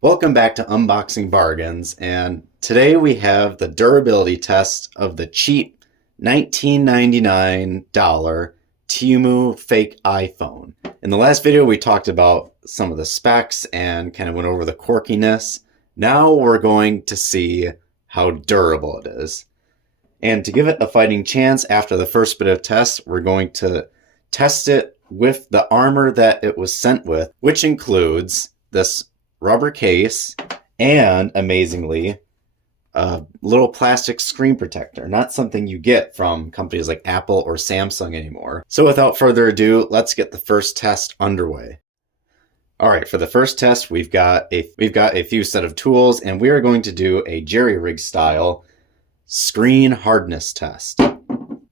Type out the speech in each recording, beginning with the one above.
Welcome back to Unboxing Bargains, and today we have the durability test of the cheap $19.99 TEMU fake iPhone. In the last video we talked about some of the specs and kind of went over the quirkiness. Now we're going to see how durable it is. And to give it a fighting chance after the first bit of test, we're going to test it with the armor that it was sent with, which includes this rubber case and, amazingly, a little plastic screen protector. Not something you get from companies like Apple or Samsung anymore. So without further ado, let's get the first test underway. All right, for the first test, we've got a few set of tools, and we are going to do a jerry-rig style screen hardness test.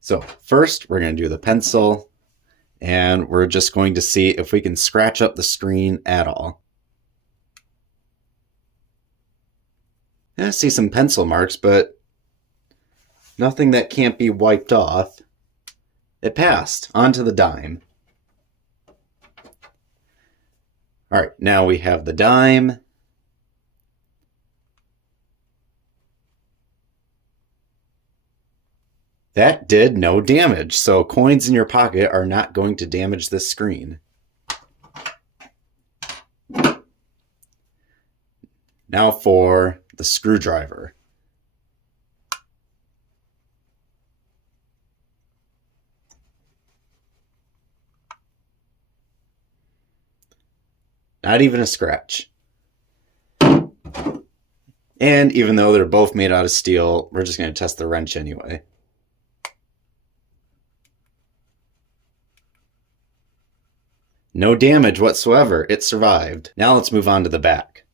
So first, we're going to do the pencil, and we're just going to see if we can scratch up the screen at all. I see some pencil marks, but nothing that can't be wiped off. It passed. Onto the dime. All right, now we have the dime. That did no damage, so coins in your pocket are not going to damage this screen. Now for the screwdriver. Not even a scratch. And even though they're both made out of steel, we're just going to test the wrench anyway. No damage whatsoever. It survived. Now let's move on to the back.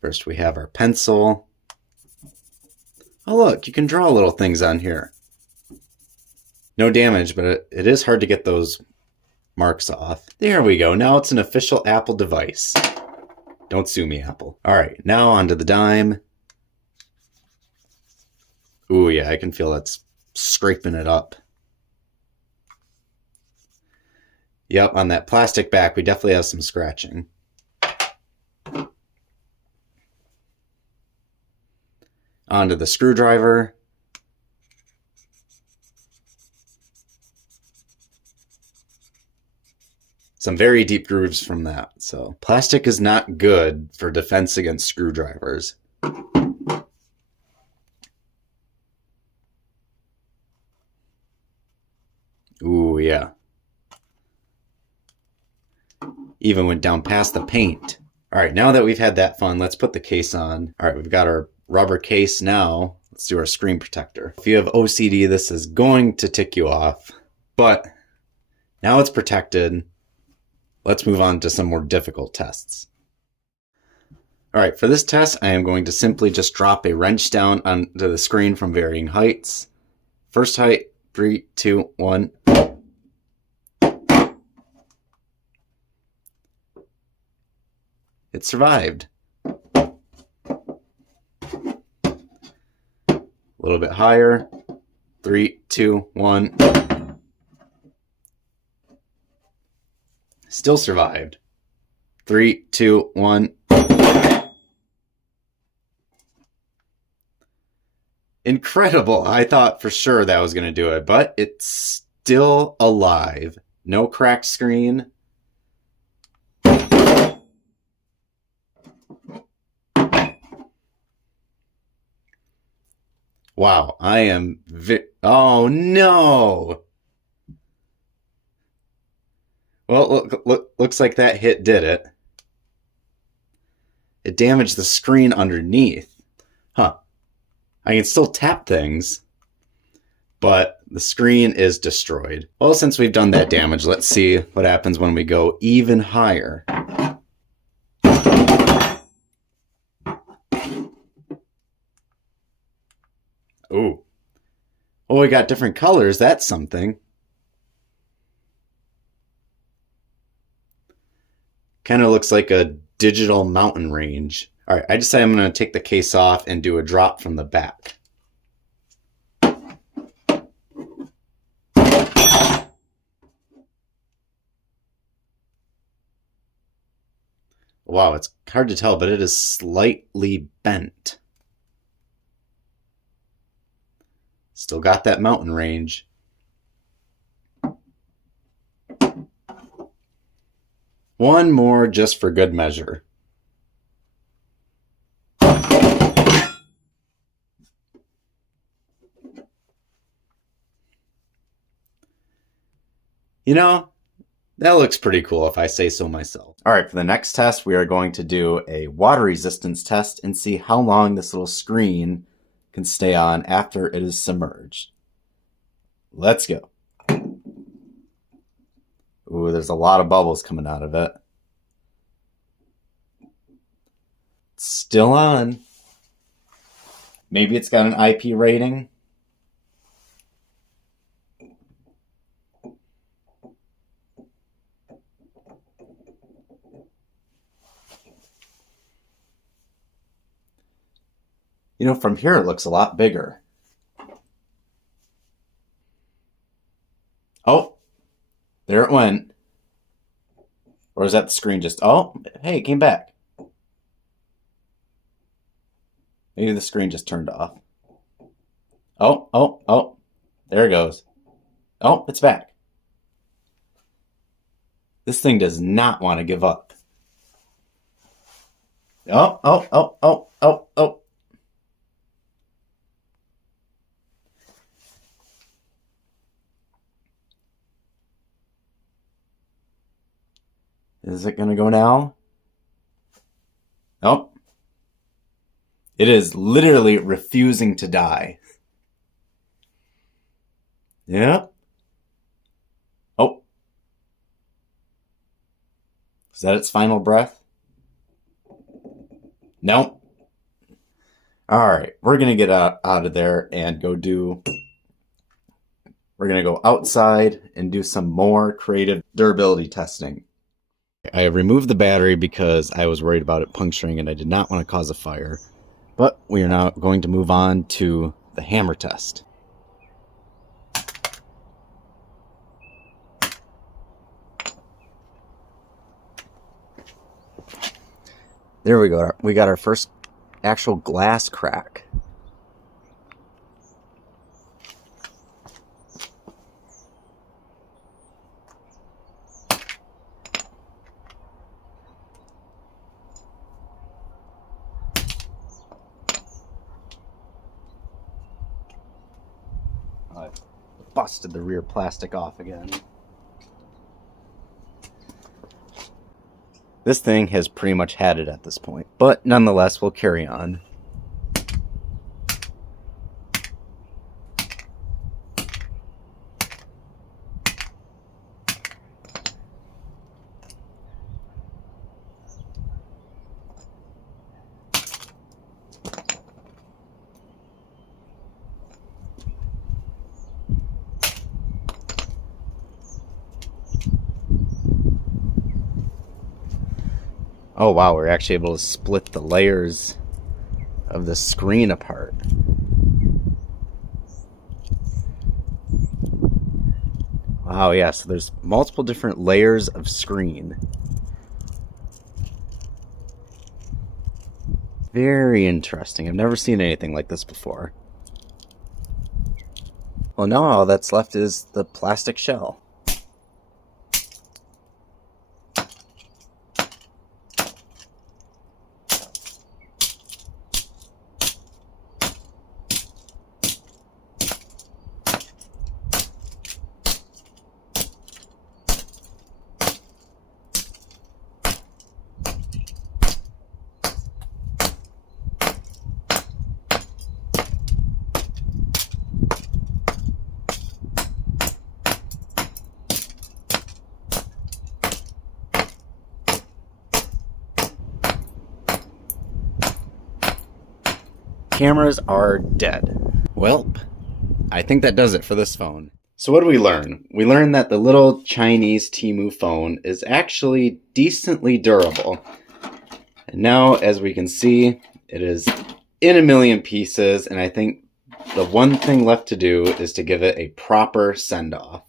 First we have our pencil. Oh look, you can draw little things on here. No damage, but it is hard to get those marks off. There we go. Now it's an official Apple device. Don't sue me, Apple. All right, now onto the dime. Ooh, yeah, I can feel that's scraping it up. Yep, on that plastic back, we definitely have some scratching. Onto the screwdriver. Some very deep grooves from that. So plastic is not good for defense against screwdrivers. Ooh, yeah. Even went down past the paint. All right, now that we've had that fun, let's put the case on. All right, we've got our rubber case now. Let's do our screen protector. If you have OCD, this is going to tick you off, but now it's protected. Let's move on to some more difficult tests. All right, for this test, I am going to simply just drop a wrench down onto the screen from varying heights. First height, 3, 2, 1. It survived. A little bit higher. 3, 2, 1. Still survived. 3, 2, 1. Incredible. I thought for sure that was going to do it, but it's still alive. No cracked screen. Wow, I am oh no! Well, looks like that hit did it. It damaged the screen underneath. Huh. I can still tap things, but the screen is destroyed. Well, since we've done that damage, let's see what happens when we go even higher. Ooh. Oh, we got different colors. That's something. Kind of looks like a digital mountain range. All right, I decided I'm going to take the case off and do a drop from the back. wow, it's hard to tell, but it is slightly bent. Still got that mountain range. One more just for good measure. You know, that looks pretty cool if I say so myself. All right, for the next test, we are going to do a water resistance test and see how long this little screen can stay on after it is submerged. Let's go. Ooh, there's a lot of bubbles coming out of it. It's still on. Maybe it's got an IP rating. You know, from here it looks a lot bigger. Oh, there it went. Or is that the screen just... Oh, hey, it came back. Maybe the screen just turned off. Oh. There it goes. Oh, it's back. This thing does not want to give up. Oh. Is it going to go now? Oh. It is literally refusing to die. Yeah. Oh. Is that its final breath? No. All right. We're going to get out of there and go do... We're going to go outside and do some more creative durability testing. I removed the battery because I was worried about it puncturing and I did not want to cause a fire. But we are now going to move on to the hammer test. There we go. We got our first actual glass crack. I busted the rear plastic off again. This thing has pretty much had it at this point, but nonetheless, we'll carry on. Oh wow, we're actually able to split the layers of the screen apart. Wow, yeah, so there's multiple different layers of screen. Very interesting. I've never seen anything like this before. Well, now all that's left is the plastic shell. Cameras are dead. Well, I think that does it for this phone. So what did we learn? We learned that the little Chinese TEMU phone is actually decently durable. And now, as we can see, it is in a million pieces, and I think the one thing left to do is to give it a proper send-off.